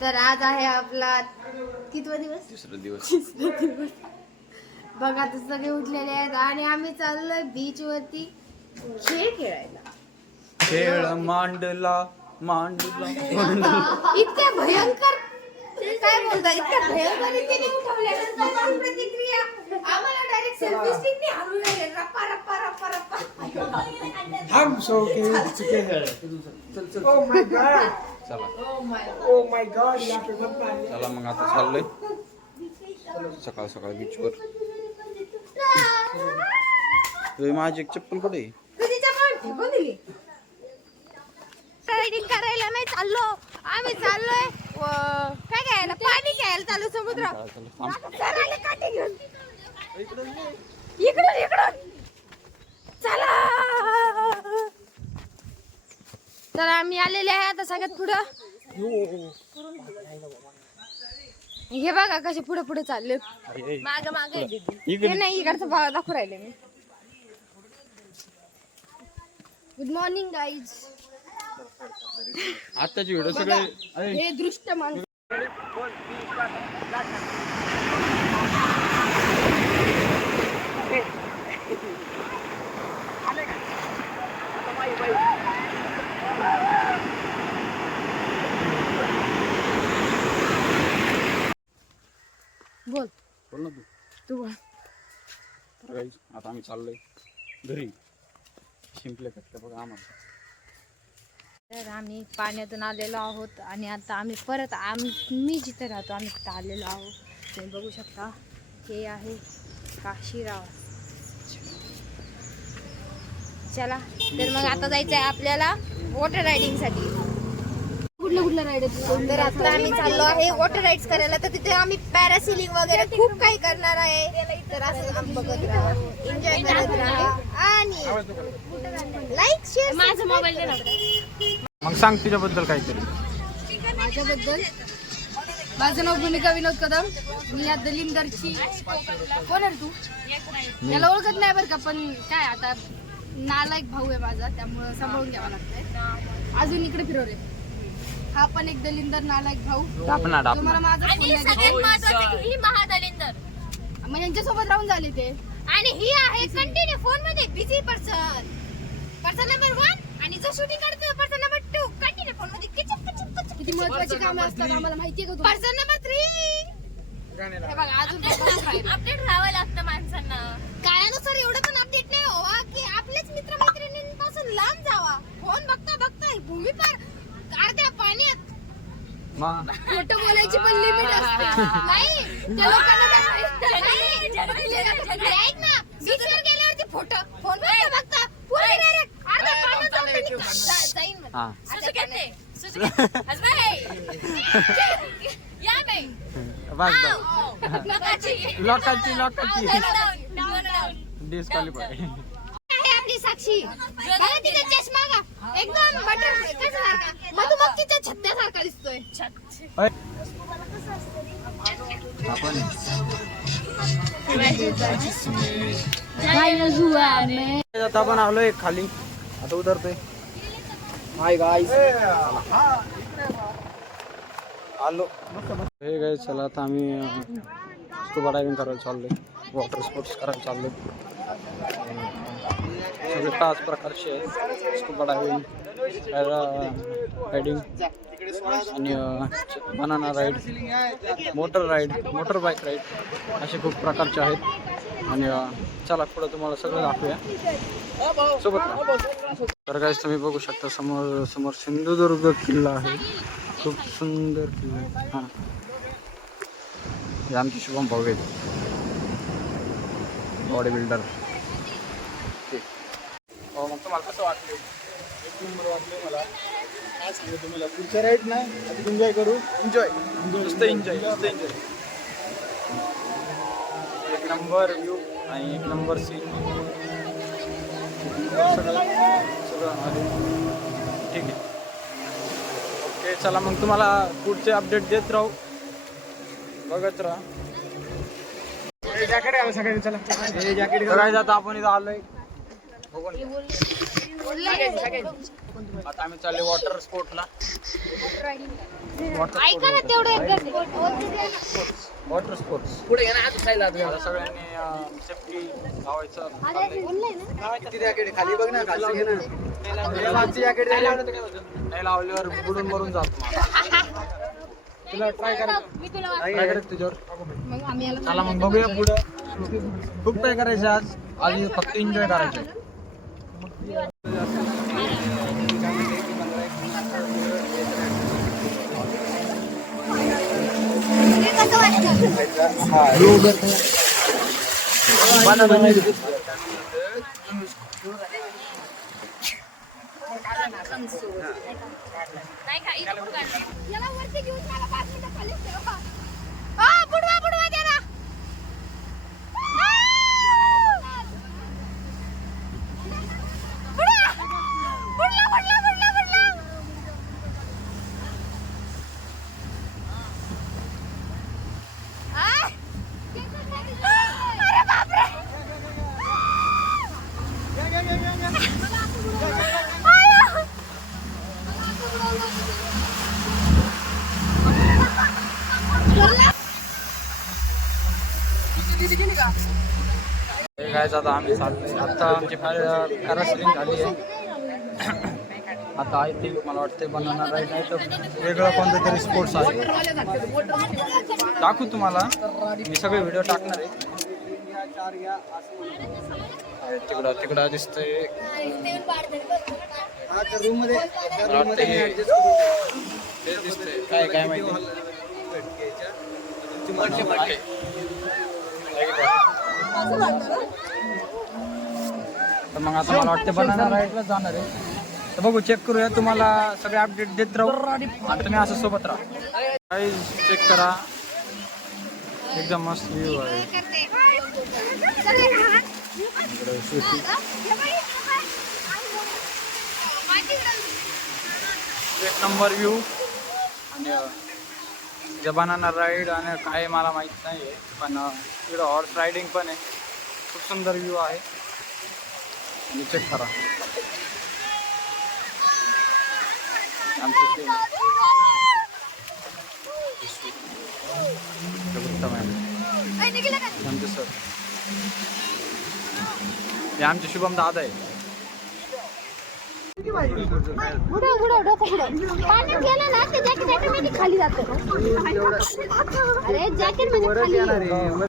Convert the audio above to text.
तर आज आहे आपला कितवा दिवस? तिसरा दिवस. बघा तर सगळे उठलेले आहेत आणि आम्ही चाललोय बीच वरती खेळ खेळायला. खेळ मांडला इतक्या भयंकर काय बोलता, इतक्या भयंकर रीतीने उठवल्यानंतर पण प्रतिक्रिया आम्हाला डायरेक्ट सेल्फी स्टिकने हाणून लागले. रप्पा रप्पा रप्पा रप्पा. हम सो के चुके हैं. चल Oh my god. चला Oh my god. चला मग आता चाललोय सकाळ सकाळ बीचवर. माझी एक चप्पल कुठे आहे? कधीच्या पण फेकून दिली. रायडिंग करायला नाही चाललो आम्ही, चाललोय काय घ्यायला, पाणी घ्यायला चालू समुद्रात. सर आले काठी घेऊन इकडून इकडून चला. तर आम्ही आलेले आहे आता सगळ्यात पुढं. हे बघा कसे पुढे पुढे चालले. माग माग हे नाही इकडचं भाव दाखवू राहिले मी. Good morning guys. आताची व्हिडिओ सगळे हे दृष्ट माणूस बोल बोल ना तू बोल. तर गाईज आता आम्ही चाललोय घरी. शिंपले कटले बघा आम्हाला. तर आम्ही पाण्यातून आलेलो आहोत आणि आता आम्ही परत मी जिथे राहतो आम्ही तिथं आलेलो आहोत. तुम्ही बघू शकता हे आहे काशीराव. चला तर मग आता जायचं आहे आपल्याला वॉटर रायडिंगसाठी. कुठलं राईड आहे? तर आता आम्ही चाललो आहे वॉटर राईड्स करायला. तर तिथे आम्ही पॅरासिलिंग वगैरे खूप काही करणार आहे. तर असं आम्ही बघत राहा, एन्जॉय करत राहा आणि लाईक शेअर. माझा मोबाईल दे ना. मग सांग तुझ्याबद्दल काहीतरी. माझ्याबद्दल माझं नाव भूमिका विनोद कदम. मी या दलिंदरची. कोण आहे तू? त्याला ओळखत नाही बरं का, पण काय आता नालायक भाऊ आहे माझा, त्यामुळं सांभाळून घ्यावा लागतंय. अजून इकडे फिरवले. हा पण एक दलिंदर नालायक भाऊ. तुम्हाला माझा ही महादलिंदर मग यांच्यासोबत राहून झाले ते. आणि ही आहे कंटिन्यू फोन मध्ये बिझी पर्सन नंबर 1 आणि जो शूटिंग करतो पर्सन नंबर 2 कंटिन्यू फोन मध्ये किती महत्वाची कामं असतात आम्हाला माहितीये का तुला? पर्सन नंबर 3 हे बघा अजून अपडेट राहावं लागतं माणसांना. काळानुसार एवढं पण अपडेट नाही व्हावा की आपल्याच मित्रमैत्रिणींपासून लांब जावा. फोन बघता बघता भूमी पार अर्ध्या पाण्यात. खोटं बोलायची पण लिमिट असते. नाही त्या लोकांना ऐक ना, बीचवर गेल्यावरती फोन बघता बघता पुढे डायरेक्ट अर्ध्या पाण्यात जाईन. या नाही लोकांची डिस्क्वालिफाय आपली साक्षी. बघा तिचा चष्मा का एकदम बटर कशासारखा, मधुमक्खीच्या छत्त्यासारखा दिसतोय. आता आपण आलोय खाली, आता उतरतोय. हाय गाईस आलो. हे गाईस चला आता आम्ही स्कुबा डायव्हिंग करायला चाललोय, वॉटर स्पोर्ट्स करायला चाललोय. सगळे 5 प्रकारचे आहेत. स्कुबा डायव्हिंग, रायडिंग आणि banana ride, motor bike ride असे खूप प्रकारचे आहेत. आणि चला पुढं तुम्हाला सगळं दाखवूया सोबत. तर काय तुम्ही बघू शकता समोर सिंधुदुर्ग किल्ला आहे. खूप सुंदर किल्ला. हां हे आमचे शुभम भाऊ आहेत, बॉडी बिल्डर. हो मग तुम्हाला कसं वाटलं? एक नंबर वाटले मला. काय सांगू तुम्हाला, पुढच्या राईड ना एन्जॉय करू. एन्जॉय नुसतं एन्जॉय. एक नंबर व्ह्यू आणि एक नंबर सीन. सगळं ठीक आहे. ओके चला मग तुम्हाला पुढचे अपडेट देत राहू, बघत राहा. जॅकेट घाला सगळ्यांनी. चला जॅकेट करायचं आता आपण इथं आलोय बघून आता आम्ही चालले वॉटर स्पोर्टला. ऐका ना तेवढं वॉटर स्पोर्ट्स पुढे सगळ्यांनी सेफ्टी लावायचं. किती जॅकेट खाली बघ ना, खाली घे ना. जॅकेट नाही लावल्यावर बुडून मरून जातो. तुला ट्राय करायचं तुझ्यावर. चला मग बघूया पुढं. खूप काय करायचं आज. आज फक्त एन्जॉय करायचं. याला वरती घेऊन मला 5 मिनिटं खाली ठेवा. बुडवा बुडवा त्याला. बुडला बुडला बुडला बुडला. अरे बापरे. काय आता आम्ही चाललोय. आता आमची पॅरासेलिंग झाली आहे. आता आय थिंक मला वाटते बनाना राईड नाही तर वेगळं कोणतं तरी स्पोर्ट्स आहे. दाखवू तुम्हाला. मी सगळे व्हिडिओ टाकणार आहे. तिकडं तिकडं दिसतंय. रूम मध्ये मला वाटतं हे दिसतंय. काय काय माहिती. तर मग आता मला वाटतं बनाना राईडला जाणार आहे. तर बघू चेक करूया. तुम्हाला सगळे अपडेट देत राहू आणि तुम्ही असं सोबत राहा. काही चेक करा. एकदम मस्त व्ह्यू आहे. इकडे शेती. एक नंबर व्ह्यू. आणि जे बनाना राईड आणि काय मला माहीत नाही आहे, पण इकडं हॉर्स रायडिंग पण आहे. खूप सुंदर व्ह्यू आहे. आणि चेक करा. आमचे सर हे आमचे शुभम दादा आहे. पुढं डोकं पुढं. पाण्यात गेला ना ते जॅकेट ऑटोमॅटिक खाली जातं. अरे जॅकेट म्हणजे खाली.